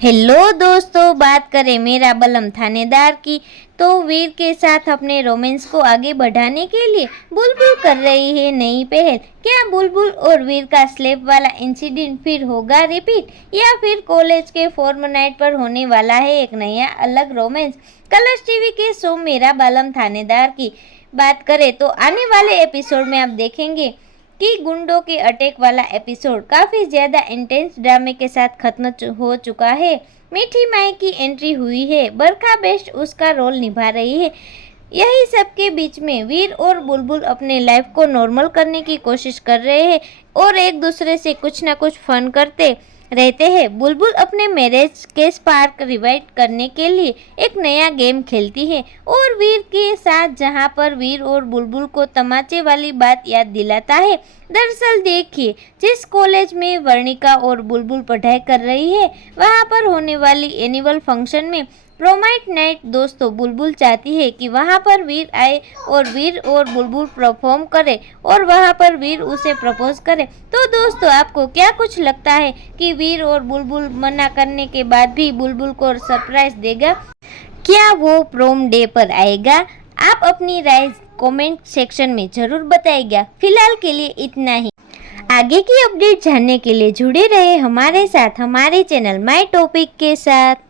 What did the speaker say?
Hello दोस्तों, बात करें मेरा बलम थानेदार की तो वीर के साथ अपने रोमांस को आगे बढ़ाने के लिए बुलबुल कर रही है नई पहल। क्या बुलबुल और वीर का स्लेब वाला इंसिडेंट फिर होगा रिपीट, या फिर कॉलेज के फॉर्म नाइट पर होने वाला है एक नया अलग रोमांस। कलर्स टीवी के शो मेरा बलम थानेदार की बात करें तो आने वाले एपिसोड में आप देखेंगे कि गुंडों के अटैक वाला एपिसोड काफी ज्यादा इंटेंस ड्रामे के साथ खत्म हो चुका है। मीठी माई की एंट्री हुई है, बरखा बेस्ट उसका रोल निभा रही है। यही सब के बीच में वीर और बुलबुल अपने लाइफ को नॉर्मल करने की कोशिश कर रहे हैं और एक दूसरे से कुछ ना कुछ फन करते रहते हैं। बुलबुल अपने मैरिज के स्पार्क रिवाइव करने के लिए एक नया गेम खेलती है और वीर के साथ, जहां पर वीर और बुलबुल को तमाचे वाली बात याद दिलाता है। दरअसल देखिए, जिस कॉलेज में वर्णिका और बुलबुल पढ़ाई कर रही है, वहां पर होने वाली एनुअल फंक्शन में प्रोमाइट नाइट दोस्तों बुलबुल चाहती है कि वहां पर वीर आए और वीर और बुलबुल परफॉर्म करे और वहां पर वीर उसे प्रपोज करे। तो दोस्तों, आपको क्या कुछ लगता है कि वीर और बुलबुल मना करने के बाद भी बुलबुल को सरप्राइज देगा? क्या वो प्रोम डे पर आएगा? आप अपनी राय कमेंट सेक्शन में जरूर बताइएगा। फिलहाल के लिए इतना ही। आगे की अपडेट जानने के लिए जुड़े रहे हमारे साथ, हमारे चैनल माय टॉपिक के साथ।